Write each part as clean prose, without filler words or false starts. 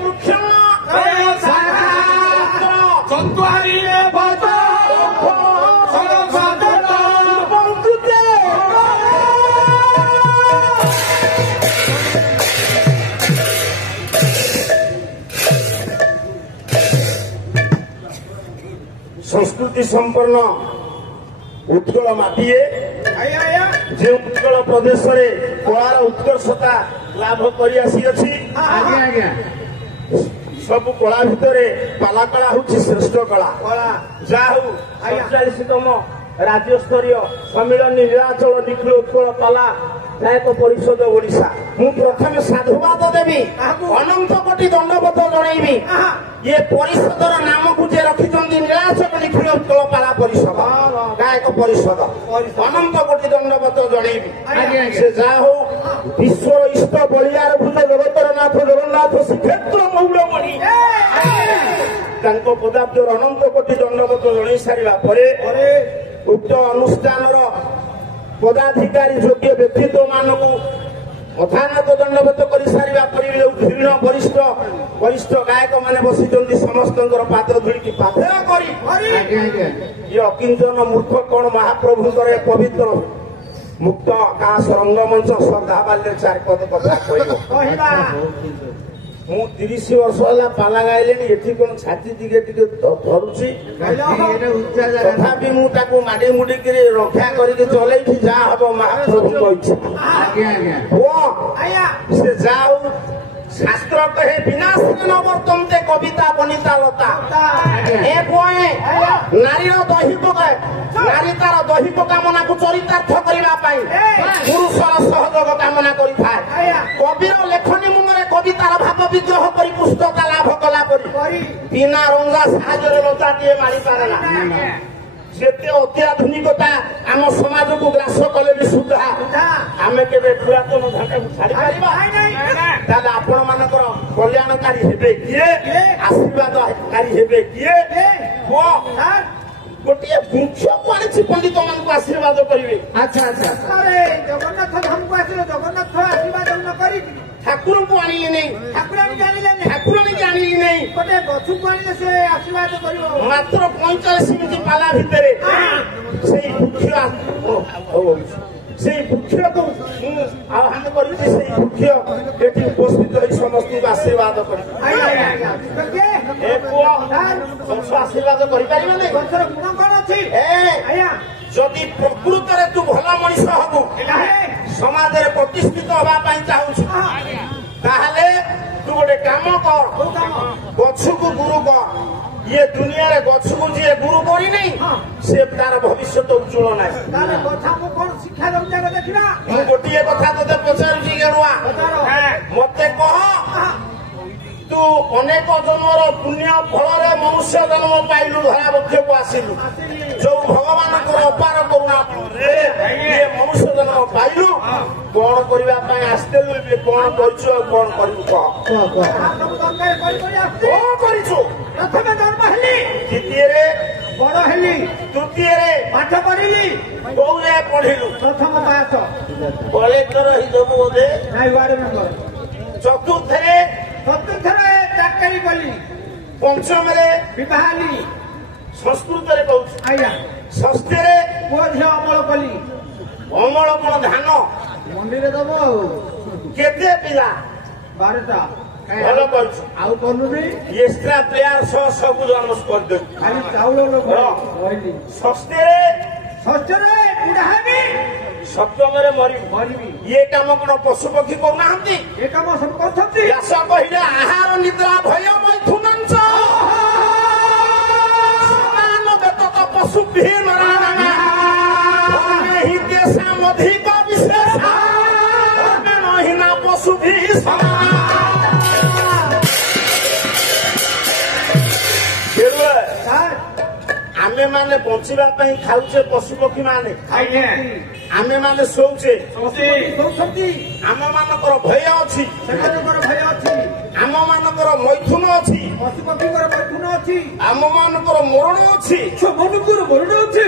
ବୃକ୍ଷ संस्कृति संपन्न उत्कल माटीए जे उत्कल प्रदेश रे कलार उत्कर्षता लाभ कर सब कला भितर पाला कला हूँ श्रेष्ठ कला जहा 47तम राज्य स्तरीय सम्मिलन नीलाचल निखिल उत्कल पाला गायक परिषद ओडिशा मु प्रथम साधुवाद देवी अनंत कोटि दंडवत जनइबी ये परिषदर नाम को जे रखिछन नीलाचल निखिल उत्कल पाला परिषद गायक परिषद अनंत कोटि दंडवत जनइबी से जा हो विश्वर इष्ट बलियार भूत जगतर नाथ जगन्नाथ श्रीक्षेत्र मौलमणि पदाब्जर अनंत कोटि दंडवत जन सारा उक्त अनुष्ठान पदाधिकारी योग्य व्यक्तित्व मानक अथानत दंडवत कर सारा विभिन्न वरिष्ठ वरिष्ठ गायक मैंने बसी समस्त पाद धूल पाथेय कर अकिंचन मूर्ख कौन महाप्रभुंर पवित्र मुक्त आकाश रंगमंच श्रद्धा बाल्य चार पद कथा कह मु 30 वर्ष है पाला गाइले ये कौन छाती टिके धरुची तथापि मुझे माड़ी मुड़ी रक्षा करके चल जा हम महाप्रभु से जाऊ शास्त्र कहे विनाश न वर्तन्ते कविता बनिता लता ए पुए नारीर दैहिक नारी तार दैहिक कामना को चरितार्थ करने पुरुषर सहयोग कामना करें कविर लेखनी मुନରେ कवितार भाव विग्रह कर पुस्तकता लाभ कला बिना रंगा साहय लताटे मारी पारे ना जेते अत्याधुनिकता आम समाज को ग्रास कले भी सुधा आम के पुरातन ढांचा को छाड़ी पार आपण मान कल्याणकारी हेबे किए आशीर्वादकारी हेबे किए गोटे वृक्ष को आनी पंडित मान को आशीर्वाद करेंगे अच्छा अच्छा जगन्नाथ धाम को आसिले जगन्नाथ आशीर्वाद न करी ठाकुर को आनी नहीं ठाकुर जानी नहीं गोटे गछ को आनी से आशीर्वाद करियो मात्र 45 मिनिट पाला भितर से वृक्ष को आह्वान कर उपस्थित हो समस्त आशीर्वाद कर आशीर्वाद कर जदि प्रकृत तू भल मनीष हबु समाज प्रतिष्ठित हाँपाई चाहूँ ताहले तू गोटे काम कर गछ को गुरु कर ये दुनिया रे गछ को जी गुरु करी नहीं से तार भविष्य उज्जवल ना शिक्षा देखा गोटे कथा ते पचारुची गेरुआ मत कह तू अनेक जन्मर पुण्य फल मनुष्य जन्म पाइलु धरा वृक्ष को आसिलु जो भगवान अपार करुणा मनुष्य जन्म पाइलु कौन करने आसलु कौन कर कौन प्रथम जन्म हेली द्वितीय बड़ हेली तृतीय पाठ पढ़ी कौन पढ़िलु प्रथम पास कलेक्टर ही देबु बोधे वार्ड मेंबर चतुर्थ चाकरी कली पंचम विवाहली संस्कृत कहूँ षष्ठ पुओ झील अमल कली अमल कौन धान मंडी दब केते पिला 12टा भल कर एक्सट्रा प्लेयर सब जन्म कर खाली चाउल षष्ठ बुढ़ा सप्तम मरबी ये काम कौन पशु पक्षी करना ये काम सब कर कहले आहार निद्रा भय मैथुन पशु अधिक विशेष पशु भी आमे माने बचिबा खाऊे पशु पक्षी माने आमे माने शोचे आम मानकर भय अच्छी आम मानकर मैथुन अच्छी पशु पक्षी मैथुन अच्छी आम मानकर मरण अच्छी मरण अच्छी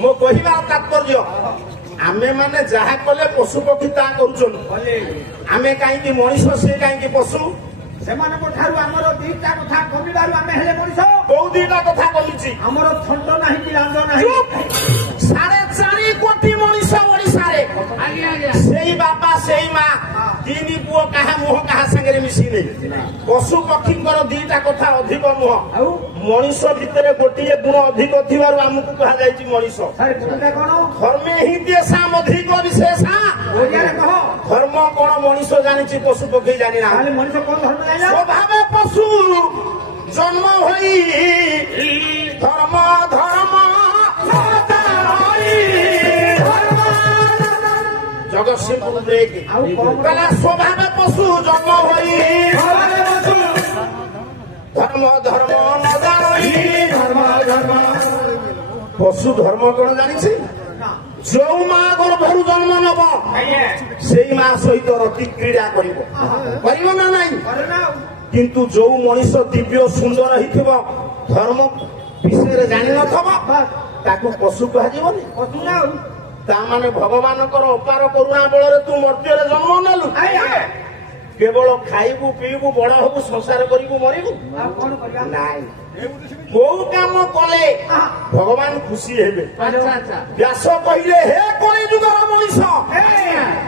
मो कहबार तात्पर्य ଆମେ ମାନେ ଯାହା କଲେ ପଶୁ ପକ୍ଷୀ ତାହା କରୁଛନ୍ତି ଆମେ କାହିଁକି ମଣିଷ ସେ କାହିଁକି ପଶୁ ସେମାନଙ୍କ ଠାରୁ ଆମର ଦିଟା କଥା କମିବାରୁ ଆମେ ହେଲେ ମଣିଷ କୋଉ ଦିଟା କଥା କମିଛି ଆମର ଥଣ୍ଟ ନାହିଁ କି ଲାଞ୍ଜ ନାହିଁ 4.5 କୋଟି ମଣିଷ ଓଡିଶାରେ ସେଇ ବାପା ସେଇ ମା ତିନି ପୁଅ କାହା ମୁହଁ କାହା ସାଙ୍ଗରେ ମିଶିନି ପଶୁ ପକ୍ଷୀଙ୍କର ଦିଟା କଥା ଅଧିକ ନୁହଁ ଆଉ ମଣିଷ ଭିତରେ ଗୋଟିଏ ଗୁଣ ଅଧିକ ଥିବାରୁ ଆମକୁ କୁହାଯାଇଛି ମଣିଷ କଣ ଧର୍ମେ ହିଁ ଦେଶାମ ଅଧିକ ବିଶେଷା ଓଡ଼ିଆରେ କହ ଧର୍ମ କଣ ମଣିଷ ଜାଣିଛି ପଶୁ ପକ୍ଷୀ ଜାଣିନା ତାହେଲେ ମଣିଷ କଣ ଧର୍ମ ଜାଣିଲା ସ୍ୱଭାବେ ପଶୁ ଜନ୍ମ ହୋଇ ଧର୍ମ ଧର୍ମ ଜଗତସିଂହପୁର ଦେଇକି କହିଲା ସ୍ୱଭାବେ ପଶୁ ଜନ୍ମ ହୋଇ ଧର୍ମ ଧର୍ମ ନ ଜାଣି ପଶୁ ଧର୍ମ କଣ ଜାଣିଛି ଯୋଉ ମା ଗର୍ଭରୁ ଜନ୍ମ ନବ ସେଇ ମା ସହିତ ରତି କ୍ରୀଡ଼ା କରିବ ନା ନାଇଁ କିନ୍ତୁ ଯୋଉ ମଣିଷ ଦିବ୍ୟ ସୁନ୍ଦର ହେଇଥିବ ଧର୍ମ ବିଷୟରେ ଜାଣିନଥିବ ତାକୁ ପଶୁ କୁହାଯିବନି ତା ମାନେ ଭଗବାନଙ୍କର ଅପାର କରୁଣା ବଳରେ ତୁ ମର୍ତ୍ତ୍ୟରେ ଜନ୍ମ ନେଲୁ କେବଳ ଖାଇବୁ ପିଇବୁ ବଡ ହବୁ ସଂସାର କରିବୁ ମରିବୁ ନାଇଁ କୋଉ କାମ କଲେ ଭଗବାନ ଖୁସି ହେବେ ବ୍ୟାସ କହିଲେ ହେ କଳିଯୁଗର ମଣିଷ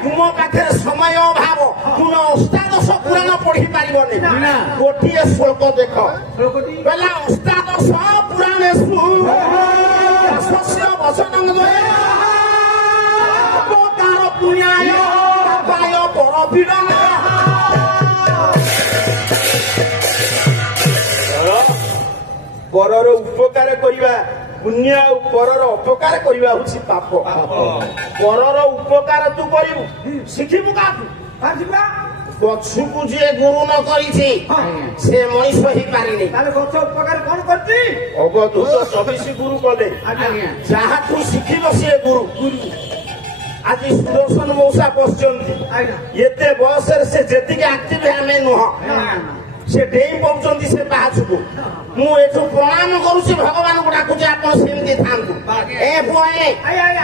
ତୁମ ପାଖରେ ସମୟ ଅଭାବ ତୁମେ ଅଷ୍ଟାଦଶ ପୁରାଣ ପଢି ପାରିବନି ଗୋଟିଏ ଶ୍ଲୋକ ଦେଖ କହିଲା ଅଷ୍ଟାଦଶ ପୁରାଣେଷୁ ଶସ୍ୟ ବଚନଂ ଅବତାର ପୁଣ୍ୟାୟ ପାୟ ପର ବିଡ଼ନ ପରର ଉପକାର କରିବା ପୁଣ୍ୟ ଆଉ ପରର ଅପକାର କରିବା ହଉଛି ପାପ ପରର ଉପକାର ତୁ କରିବୁ ଶିଖିବୁ କାହାକୁ ଗଛକୁ ଯିଏ ଗୁରୁ ନ କରିଛି ସେ ମଣିଷ ହେଇପାରିନି ଗଛ ଉପକାର କଣ କରିଛି ଅବଧୂତ 24 ଗୁରୁ କଲେ ଯାହାଠୁ ଶିଖିବ ସିଏ ଗୁରୁ ଆଜି ସୁଦର୍ଶନ ମଉସା ବସିଛନ୍ତି ଏତେ ବୟସରେ ସେ ଯେତିକି ଆକ୍ଟିଭ ଆମେ ନୁହଁ ସେ ଡେଇଁ ପାଉଛନ୍ତି ସେ ପାହାଚକୁ ମୁଁ ଏଠୁ ପ୍ରଣାମ କରୁଛି ଭଗବାନଙ୍କୁ ଡାକୁଛି ଆପଣ ସେମିତି ଥାଆନ୍ତୁ ଏ ପୁଅ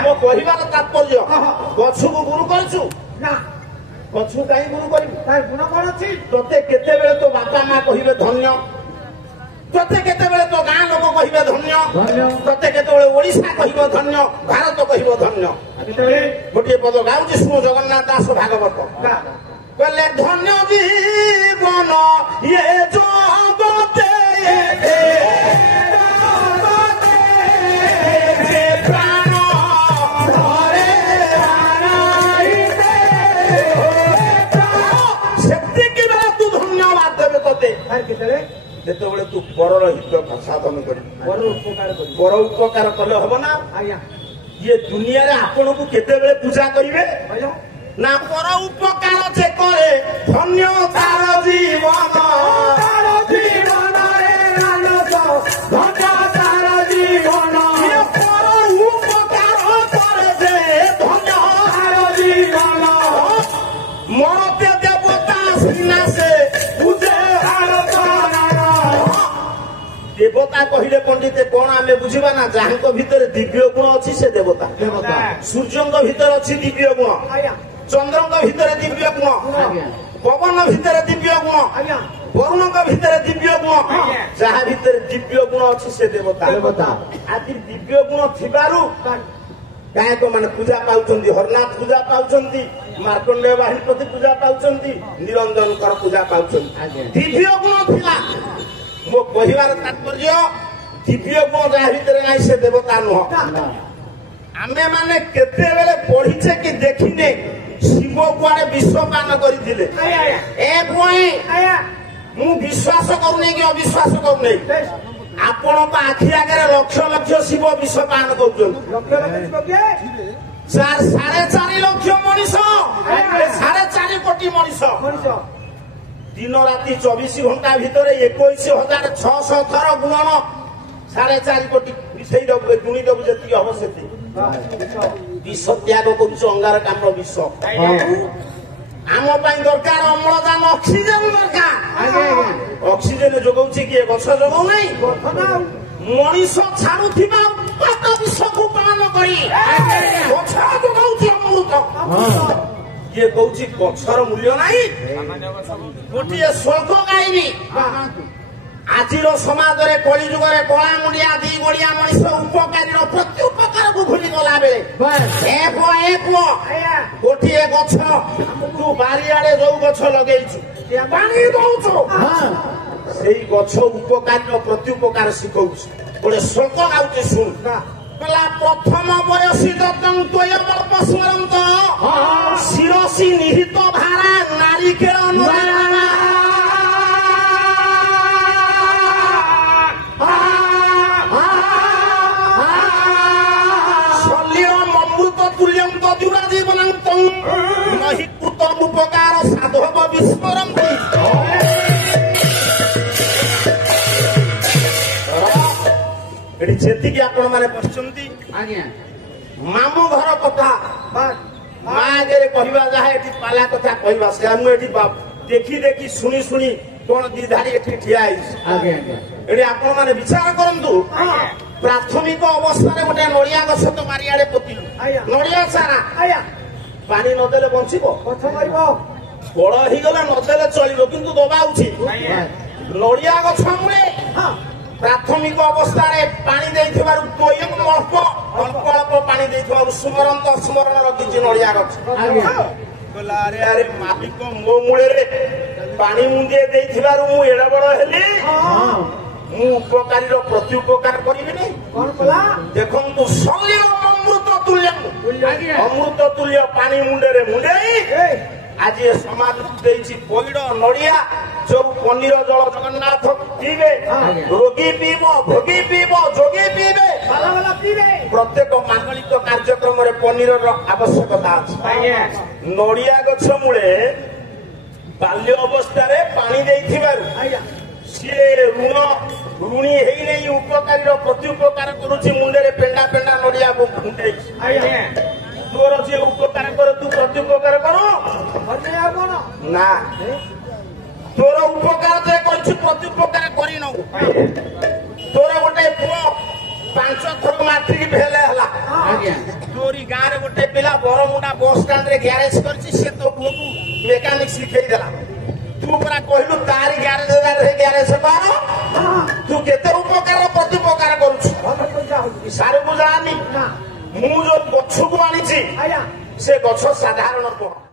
ମୋ କହିବାର ତାତ୍ପର୍ଯ୍ୟ ଗଛକୁ ଗୁରୁ କରିଛୁ ନା ଗଛକୁ କାହିଁ ଗୁରୁ କରିବୁ ତାର ଗୁଣ କଣ ଅଛି ତତେ କେତେବେଳେ ତୋ ବାପା ମା କହିବେ ଧନ୍ୟ ତତେ କେତେବେଳେ ତୋ ଗାଁ ଲୋକ କହିବେ ଧନ୍ୟ ତତେ କେତେବେଳେ ଓଡିଶା କହିବ ଧନ୍ୟ ଭାରତ କହିବ ଧନ୍ୟ ଗୋଟିଏ ପଦ ଗାଉଛି ଶୁଣ ଜଗନ୍ନାଥ ଦାସ ଭାଗବତ କହିଲେ ଧନ୍ୟ ଜୀବନ ଇଏ ଜଗତେ ପ୍ରାଣ ଧରେ ସେତିକି ବେଳେ ତୁ ଧନ୍ୟବାଦ ଦେବେ ତତେ ଯେତେବେଳେ ତୁ ପରର ହିତ ସାଧନ କରିବୁ ପର ଉପକାର କଲେ ହବ ନା ଇଏ ଦୁନିଆରେ ଆପଣଙ୍କୁ କେତେବେଳେ ପୂଜା କରିବେ ନା ପର ଉପକାର ଯେ କରେ ଧନ୍ୟ ତାର ଜୀବନ ଧନ୍ୟ ତାର ଜୀବନ ପର ଉପକାର କରେ ଯେ ଧନ୍ୟ ତାର ଜୀବନ ମରତେ ଦେବତା ସିନା ସେ ପୂଜେ ଦେବତା କହିଲେ ପଣ୍ଡିତେ କଣ ଆମେ ବୁଝିବା ନା ଯାହାଙ୍କ ଭିତରେ ଦିବ୍ୟ ଗୁଣ ଅଛି ସେ ଦେବତା ସୂର୍ଯ୍ୟଙ୍କ ଭିତରେ ଅଛି ଦିବ୍ୟ ଗୁଣ ଚନ୍ଦ୍ରଙ୍କ ଭିତରେ ଦିବ୍ୟ ଗୁଣ ପବନ ଭିତରେ ଦିବ୍ୟ ଗୁଣ ବରୁଣଙ୍କ ଭିତରେ ଦିବ୍ୟ ଗୁଣ ଯାହା ଭିତରେ ଦିବ୍ୟ ଗୁଣ ଅଛି ସେ ଦେବତା ଆଜି ଦିବ୍ୟ ଗୁଣ ଥିବାରୁ ଗାୟକ ମାନେ ପୂଜା ପାଉଛନ୍ତି ହରନାଥ ପୂଜା ପାଉଛନ୍ତି ମାର୍କଣ୍ଡେୟ ବାହିନୀପତି ପୂଜା ପାଉଛନ୍ତି ନିରଞ୍ଜନଙ୍କର ପୂଜା ପାଉଛନ୍ତି ଦିବ୍ୟ ଗୁଣ ଥିଲା ମୋ କହିବାର ତାତ୍ପର୍ଯ୍ୟ ଦିବ୍ୟ ଗୁଣ ଯାହା ଭିତରେ ନାହିଁ ସେ ଦେବତା ନୁହଁ ଆମେ ମାନେ କେତେବେଳେ ପଢିଛେ କି ଦେଖିନେ ଶିବ କୁଆଡେ ବିଷ ପାନ କରିଥିଲେ ଏ ପୁଣି ମୁଁ ବିଶ୍ୱାସ କରୁନି କି ଅବିଶ୍ୱାସ କରୁନି ଆପଣଙ୍କ ଆଖି ଆଗରେ ଲକ୍ଷ ଲକ୍ଷ ଶିବ ବିଷ ପାନ କରୁଛନ୍ତି 4.5 ଲକ୍ଷ ମଣିଷ 4.5 କୋଟି ମଣିଷ ଦିନ ରାତି 24 ଘଣ୍ଟା ଭିତରେ 21,600 ଥର ଗୁଣନ 4.5 କୋଟି ମିଶେଇ ଦବୁ ଗୁଣି ଦବୁ ଯେତିକି ହବ ସେତିକି ବିଷ ତ୍ୟାଗ କରୁଛୁ ଅଙ୍ଗାରକାମ୍ଳ ବିଷ ଆମ ପାଇଁ ଦରକାର ଅମ୍ଳଜାନ ଅକ୍ସିଜେନ ଦରକାର ଅକ୍ସିଜେନ ଯୋଗାଉଛି କିଏ ଗଛ ଯୋଗାଉ ନାହିଁ ମଣିଷ ଛାଡୁଥିବା ଉତ୍ପାତ ବିଷକୁ ପାଳନ କରି ଗଛ ଯୋଗାଉଛି ଅମୃତ। କିଏ କହୁଛି ଗଛର ମୂଲ୍ୟ ନାହିଁ? ଗୋଟିଏ ଶ୍ଲୋକ ଗାଇବି। ଆଜିର ସମାଜରେ କଳିଯୁଗରେ କଳା ମୁଣ୍ଡିଆ ଦି ଗୋଡିଆ ମଣିଷ ଉପକାରୀର ପ୍ରତି ଉପକାରକୁ ଭୁଲି ଗଲା ବେଳେ ଏ ପୁଅ ଗୋଟିଏ ଗଛ ତୁ ବାରିଆଡେ ଯୋଉ ଗଛ ଲଗେଇଛୁ ପାଣି ଦଉଛୁ ସେଇ ଗଛ ଉପକାରୀର ପ୍ରତି ଉପକାର ଶିଖଉଛି। ଗୋଟେ ଶ୍ଲୋକ ଗାଉଛି ଶୁଣ। କହିଲା ପ୍ରଥମ ବୟସୀ ଦତ୍ତ ସ୍ମରନ୍ତ ଶିରସି ନିହିତ ଭାରା ନାରିକେଳ ଉପକାର ସାଧବ ବିସ୍ମରନ୍ତି। ଏଠି ଯେତିକି ଆପଣ ମାନେ ବସିଛନ୍ତି ମାମୁଁ ଘର କଥା ମା ଆଗରେ କହିବା ଯାହା ଏଠି ପାଲା କଥା କହିବା ସେୟା ମୁଁ ଏଠି ଦେଖି ଦେଖି ଶୁଣି ଶୁଣି କଣ ଦି ଧାଡି ଏଠି ଠିଆ ହେଇଛି। ଏଠି ଆପଣ ମାନେ ବିଚାର କରନ୍ତୁ। ପ୍ରାଥମିକ ଅବସ୍ଥାରେ ଗୋଟେ ନଡିଆ ଗଛ ତ ବାରିଆଡେ ପୋତିଲୁ ନଡିଆ ଚାରା ପାଣି ନଦେଲେ ବଞ୍ଚିବ? ବଡ ହେଇଗଲେ ନଦେଲେ ଚଳିବ କିନ୍ତୁ ଦବା ଉଚିତ। ନଡିଆ ଗଛ ମୂଳେ ପ୍ରାଥମିକ ଅବସ୍ଥାରେ ପାଣି ଦେଇଥିବାରୁ ଅଳ୍ପ ଅଳ୍ପ ପାଣି ଦେଇଥିବାରୁ ସ୍ମରଣ ରଖିଛି ନଡିଆ ଗଛ। ଆରେ ଆରେ ମାଲିକ ମୋ ମୂଳରେ ପାଣି ମୁଣ୍ଡିଏ ଦେଇଥିବାରୁ ମୁଁ ଏଡ ବଡ ହେଲି ମୁଁ ଉପକାରୀର ପ୍ରତି ଉପକାର କରିବିନି? ଦେଖନ୍ତୁ ସଲ୍ୟ ଅମୃତ ତୁଲ୍ୟ ଅମୃତ ତୁଲ୍ୟ ପାଣି ମୁଣ୍ଡରେ ମୁଣ୍ଡେଇ ଆଜି ଏ ସମାଜକୁ ଦେଇଛି ପଇଡ ନଡିଆ ଯୋଉ ପନିର ଜଳ ଜଗନ୍ନାଥ ପିଇବେ ରୋଗୀ ପିଇବ ଭୋଗୀ ପିଇବ ଯୋଗୀ ପିଇବେ ପ୍ରତ୍ୟେକ ମାଙ୍ଗଳିକ କାର୍ଯ୍ୟକ୍ରମରେ ପନିରର ଆବଶ୍ୟକତା ଅଛି। ନଡିଆ ଗଛ ମୂଳେ ବାଲ୍ୟ ଅବସ୍ଥାରେ ପାଣି ଦେଇଥିବାରୁ ସିଏ ଋଣୀ ହେଇନେଇ ଉପକାରୀର ପ୍ରତି ଉପକାର କରୁଛି। ମୁଣ୍ଡରେ ପେଣ୍ଡା ପେଣ୍ଡା ନଡିଆ ମୁଣ୍ଡେଇଛି। ତୋର ଯିଏ ଉପକାର କରେ ତୁ ପ୍ରତି ଉପକାର କର ନା ତୋର ଉପକାର ଯେ କରିଛୁ ପ୍ରତି ଉପକାର କରିନୁ। ତୋର ଗୋଟେ ପୁଅ 5 ଥର ମାଟ୍ରିକ ଫେଲ ହେଲା ତୋରି ଗାଁରେ ଗୋଟେ ପିଲା ବରମୁଣ୍ଡା ବସ୍ ଷ୍ଟାଣ୍ଡରେ ଗ୍ୟାରେଜ କରିଛି ସେ ତୋ ପୁଅକୁ ମେକାନିକ ଶିଖେଇ ଦେଲା। ତୁ ପରା କହିଲୁ ତାରି ଗ୍ୟାରେଜ କର ତୁ କେତେ ଉପକାର ପ୍ରତି ଉପକାର କରୁଛୁ? ସାରକୁ ଯାଆନି ମୁଁ ଯୋଉ ଗଛକୁ ଆଣିଛି ସେ ଗଛ ସାଧାରଣ ନୁହଁ।